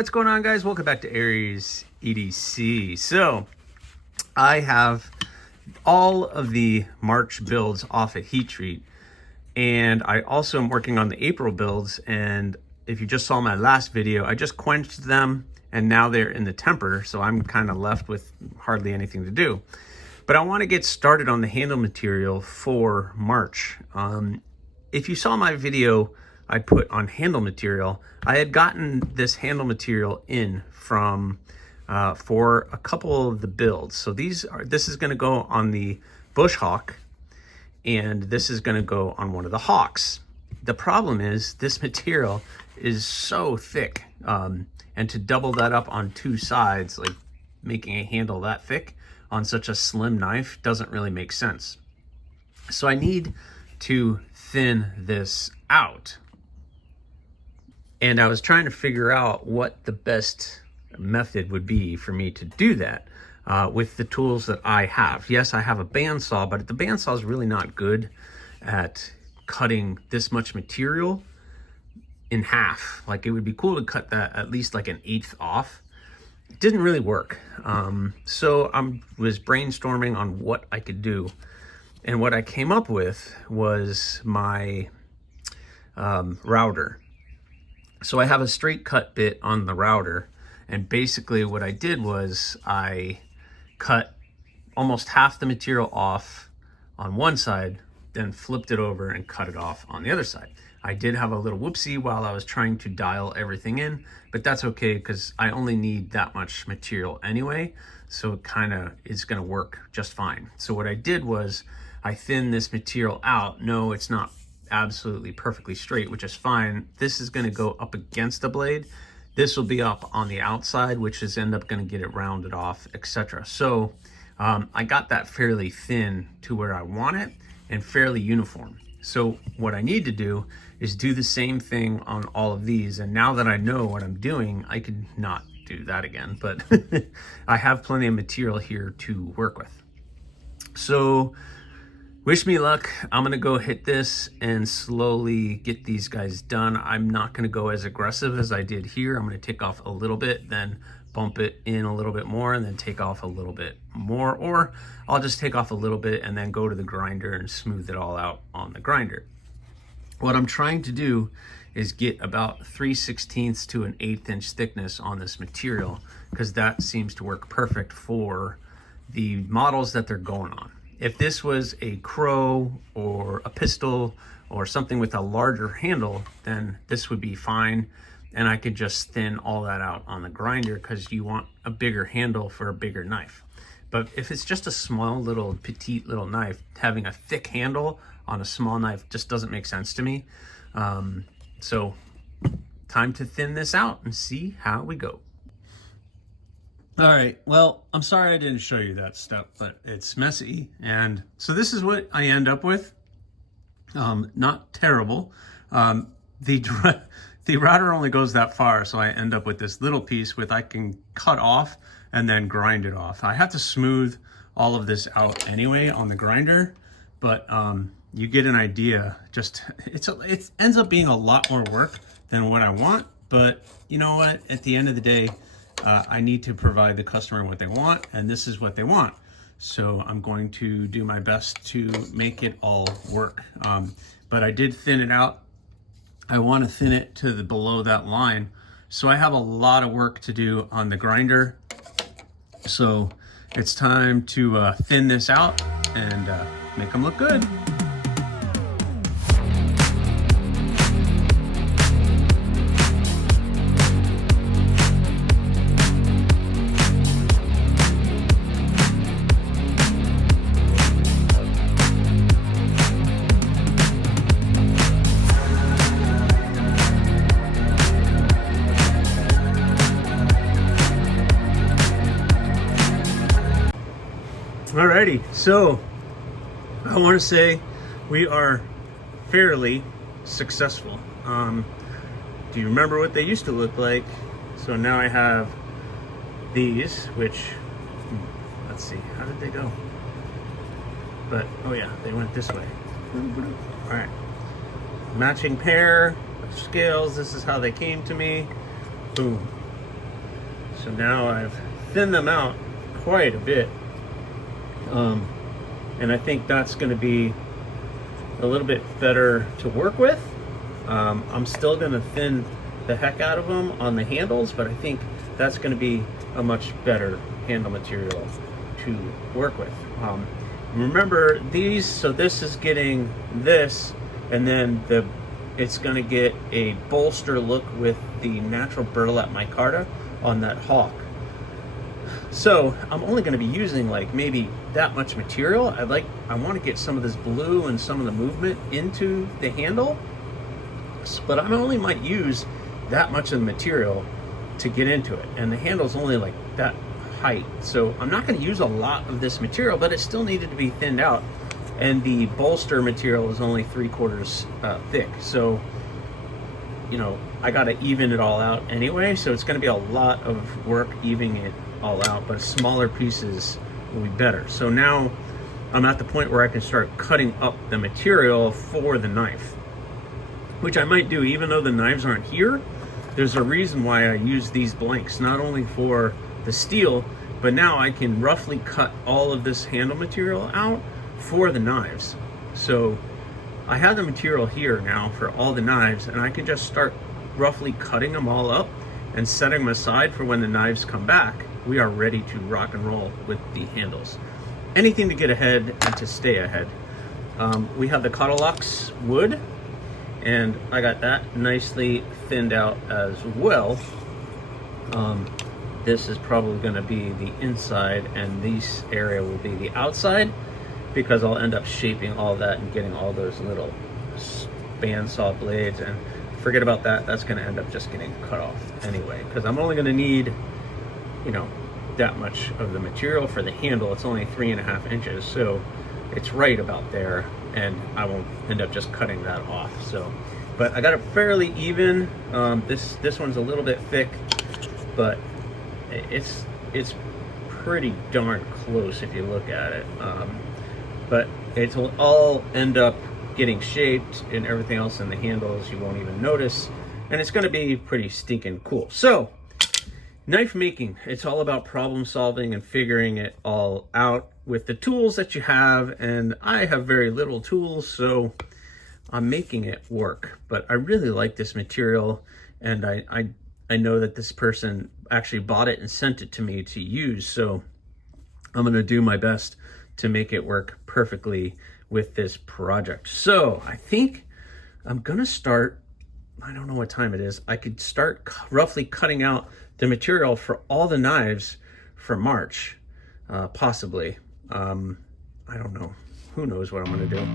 what's going on, guys? Welcome back to AriesEDC. So I have all of the March builds off at heat treat, and I also am working on the April builds. And if you just saw my last video, I just quenched them and now they're in the temper, so I'm kind of left with hardly anything to do. But I want to get started on the handle material for March. If you saw my video I put on handle material, I had gotten this handle material in from for a couple of the builds. So this is going to go on the Bush Hawk, and this is going to go on one of the Hawks. The problem is this material is so thick, and to double that up on two sides, like making a handle that thick on such a slim knife, doesn't really make sense. So I need to thin this out. And I was trying to figure out what the best method would be for me to do that with the tools that I have. Yes, I have a bandsaw, but the bandsaw is really not good at cutting this much material in half. Like, it would be cool to cut that at least like 1/8 off. It didn't really work. So I was brainstorming on what I could do. And what I came up with was my router. So I have a straight cut bit on the router, and basically what I did was I cut almost half the material off on one side, then flipped it over and cut it off on the other side. I did have a little whoopsie while I was trying to dial everything in, but that's okay because I only need that much material anyway, so it kind of is going to work just fine. So what I did was I thinned this material out. No, it's not absolutely perfectly straight, which is fine. This is going to go up against the blade. This will be up on the outside, which is end up going to get it rounded off, etc. So I got that fairly thin to where I want it and fairly uniform. So what I need to do is do the same thing on all of these. And now that I know what I'm doing, I could not do that again, but I have plenty of material here to work with. So wish me luck. I'm gonna go hit this and slowly get these guys done. I'm not gonna go as aggressive as I did here. I'm gonna take off a little bit, then bump it in a little bit more, and then take off a little bit more, or I'll just take off a little bit and then go to the grinder and smooth it all out on the grinder. What I'm trying to do is get about 3/16 to 1/8 inch thickness on this material, because that seems to work perfect for the models that they're going on. If this was a Crow or a pistol or something with a larger handle, then this would be fine. And I could just thin all that out on the grinder, because you want a bigger handle for a bigger knife. But if it's just a small little petite little knife, having a thick handle on a small knife just doesn't make sense to me. So time to thin this out and see how we go. All right, well, I'm sorry I didn't show you that step, but it's messy. And so this is what I end up with. Not terrible. The router only goes that far, so I end up with this little piece with I can cut off and then grind it off. I have to smooth all of this out anyway on the grinder, but you get an idea. Just it ends up being a lot more work than what I want, but you know what? At the end of the day, I need to provide the customer what they want, and this is what they want. So I'm going to do my best to make it all work. But I did thin it out. I want to thin it to below that line. So I have a lot of work to do on the grinder. So it's time to thin this out and make them look good. Alrighty, so I want to say we are fairly successful. Do you remember what they used to look like? So now I have these, which, let's see, how did they go? But, oh yeah, they went this way. All right, matching pair of scales. This is how they came to me. Boom. So now I've thinned them out quite a bit. And I think that's going to be a little bit better to work with. I'm still going to thin the heck out of them on the handles, but I think that's going to be a much better handle material to work with. Remember these, so this is getting this, and then it's going to get a bolster look with the natural burlap micarta on that hawk. So I'm only going to be using like maybe that much material. I want to get some of this blue and some of the movement into the handle, but I only might use that much of the material to get into it, and the handle's only like that height, so I'm not going to use a lot of this material, but it still needed to be thinned out, and the bolster material is only 3/4 thick, so you know I got to even it all out anyway, so it's going to be a lot of work evening it all out, but smaller pieces will be better. So now I'm at the point where I can start cutting up the material for the knife, which I might do even though the knives aren't here. There's a reason why I use these blanks, not only for the steel, but now I can roughly cut all of this handle material out for the knives. So I have the material here now for all the knives, and I can just start roughly cutting them all up and setting them aside for when the knives come back. We are ready to rock and roll with the handles. Anything to get ahead and to stay ahead. We have the Cutterlux wood, and I got that nicely thinned out as well. This is probably going to be the inside, and this area will be the outside, because I'll end up shaping all that and getting all those little bandsaw blades, and forget about that. That's going to end up just getting cut off anyway, because I'm only going to need, you know, that much of the material for the handle. It's only 3.5 inches, so it's right about there, and I won't end up just cutting that off. So, but I got it fairly even. This one's a little bit thick, but it's pretty darn close if you look at it. But it'll all end up getting shaped, and everything else in the handles you won't even notice, and it's going to be pretty stinking cool. So knife making, it's all about problem solving and figuring it all out with the tools that you have, and I have very little tools, so I'm making it work. But I really like this material, and I know that this person actually bought it and sent it to me to use, so I'm going to do my best to make it work perfectly with this project. So I think I'm going to start, I don't know what time it is, I could start roughly cutting out the material for all the knives for March, possibly. I don't know. Who knows what I'm going to do.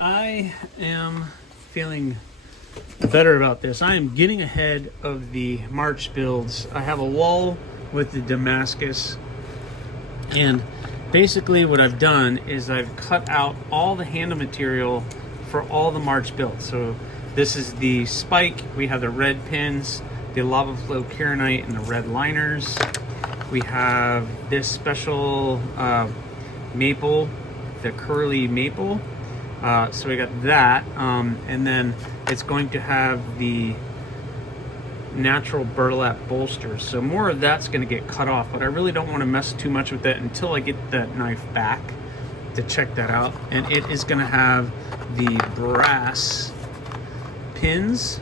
I am feeling better about this. I am getting ahead of the March builds. I have a wall with the Damascus, and basically what I've done is I've cut out all the handle material for all the March builds. So this is the spike, we have the red pins, the lava flow Kieranite, and the red liners. We have this special maple, the curly maple. So we got that, and then it's going to have the natural burlap bolsters. So more of that's going to get cut off, but I really don't want to mess too much with that until I get that knife back to check that out. And it is going to have the brass pins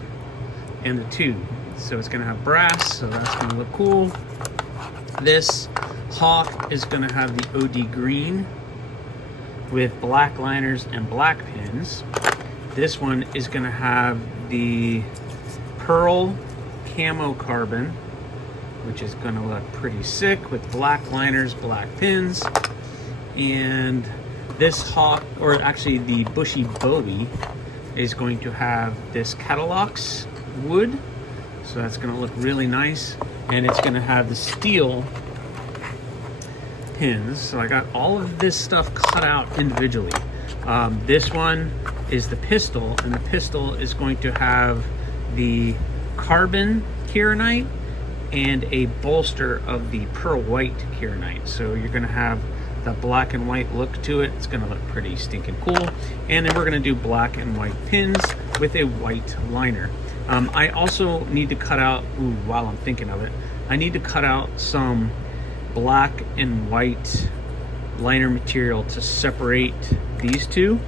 and the tube. So it's going to have brass, so that's going to look cool. This hawk is going to have the OD green with black liners and black pins. This one is going to have the pearl camo carbon, which is going to look pretty sick with black liners, black pins. And this hawk, or actually the bushy Bowie, is going to have this Cutterlux wood, so that's going to look really nice. And it's going to have the steel pins. So I got all of this stuff cut out individually. This one is the pistol, and the pistol is going to have the carbon kieranite and a bolster of the pearl white kieranite. So you're going to have the black and white look to it. It's going to look pretty stinking cool. And then we're going to do black and white pins with a white liner. I also need to cut out, while I'm thinking of it, I need to cut out some black and white liner material to separate these two.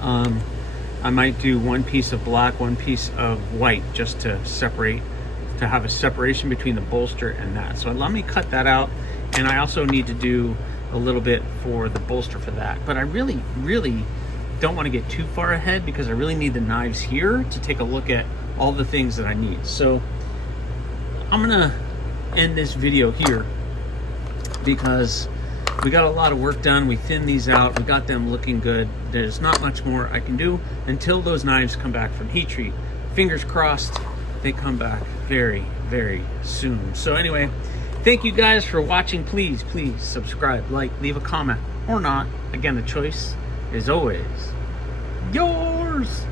I might do one piece of black, one piece of white, just to separate, to have a separation between the bolster and that. So let me cut that out. And I also need to do a little bit for the bolster for that. But I really don't want to get too far ahead, because I really need the knives here to take a look at all the things that I need. So I'm gonna end this video here, because we got a lot of work done. We thinned these out, we got them looking good. There's not much more I can do until those knives come back from heat treat. Fingers crossed they come back very soon. So anyway, thank you guys for watching. Please subscribe, like, leave a comment, or not. Again, the choice is always yours.